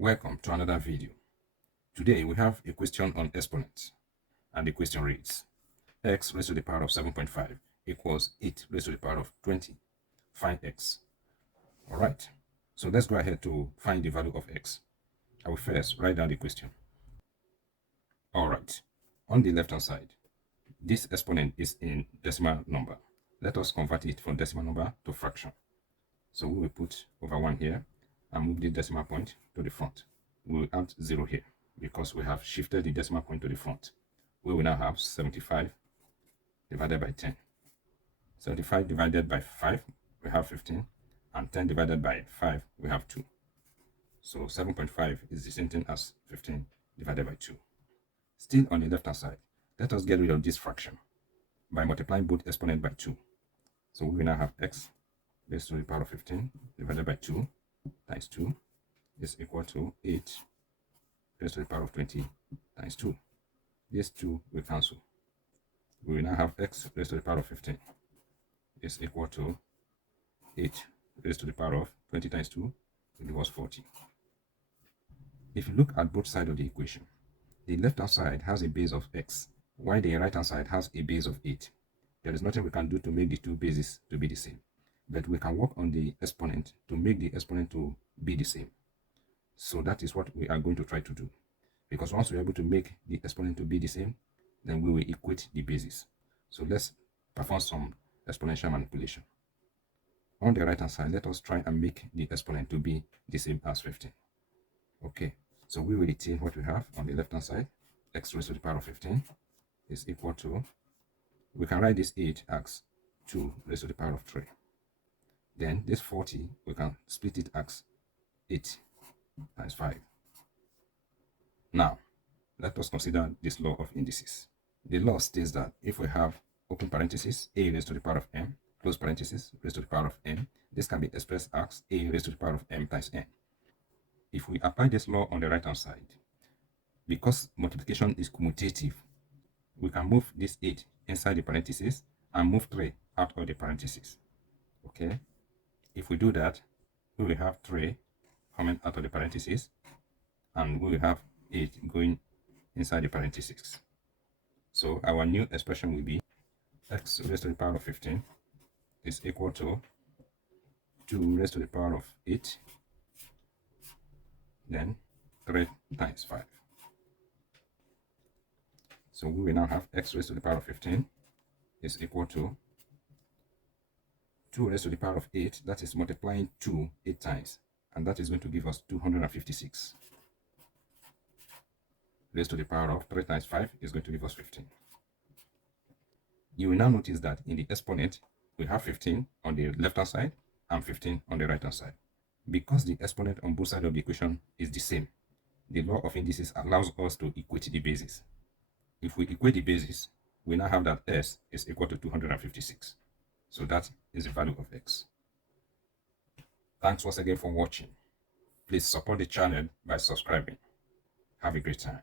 Welcome to another video. Today we have a question on exponents, and the question reads: x raised to the power of 7.5 equals 8 raised to the power of 20. Find x. Alright, so let's go ahead to find the value of x. I will first write down the question. Alright, on the left hand side, this exponent is in decimal number. Let us convert it from decimal number to fraction. So we will put over 1 here and move the decimal point to the front. We will add 0 here because we have shifted the decimal point to the front. We will now have 75 divided by 10. 75 divided by 5, we have 15, and 10 divided by 5, we have 2. So 7.5 is the same thing as 15 divided by 2. Still on the left hand side, let us get rid of this fraction by multiplying both exponents by 2. So we will now have x raised to the power of 15 divided by 2 times 2 is equal to 8 raised to the power of 20 times 2. These 2 will cancel. We will now have x raised to the power of 15 is equal to 8 raised to the power of 20 times 2 will give us 40. If you look at both sides of the equation, the left hand side has a base of x, while the right hand side has a base of 8. There is nothing we can do to make the two bases to be the same, but we can work on the exponent to make the exponent to be the same. So that is what we are going to try to do, because once we are able to make the exponent to be the same, then we will equate the bases. So let's perform some exponential manipulation. On the right hand side, let us try and make the exponent to be the same as 15. Okay, so we will retain what we have on the left hand side. X raised to the power of 15 is equal to, we can write this 8 as 2 raised to the power of 3. Then this 40, we can split it as 8 times 5. Now, let us consider this law of indices. The law states that if we have open parenthesis a raised to the power of m, close parenthesis raised to the power of n, this can be expressed as a raised to the power of m times n. If we apply this law on the right hand side, because multiplication is commutative, we can move this 8 inside the parenthesis and move 3 out of the parenthesis. Okay? If we do that, we will have 3 coming out of the parenthesis, and we will have 8 going inside the parenthesis. So our new expression will be x raised to the power of 15 is equal to 2 raised to the power of 8, then 3 times 5. So we will now have x raised to the power of 15 is equal to 2 raised to the power of 8, that is multiplying 2 8 times, and that is going to give us 256. Raised to the power of 3 times 5 is going to give us 15. You will now notice that in the exponent, we have 15 on the left hand side and 15 on the right hand side. Because the exponent on both sides of the equation is the same, the law of indices allows us to equate the bases. If we equate the bases, we now have that s is equal to 256. So that is the value of x. Thanks once again for watching. Please support the channel by subscribing. Have a great time.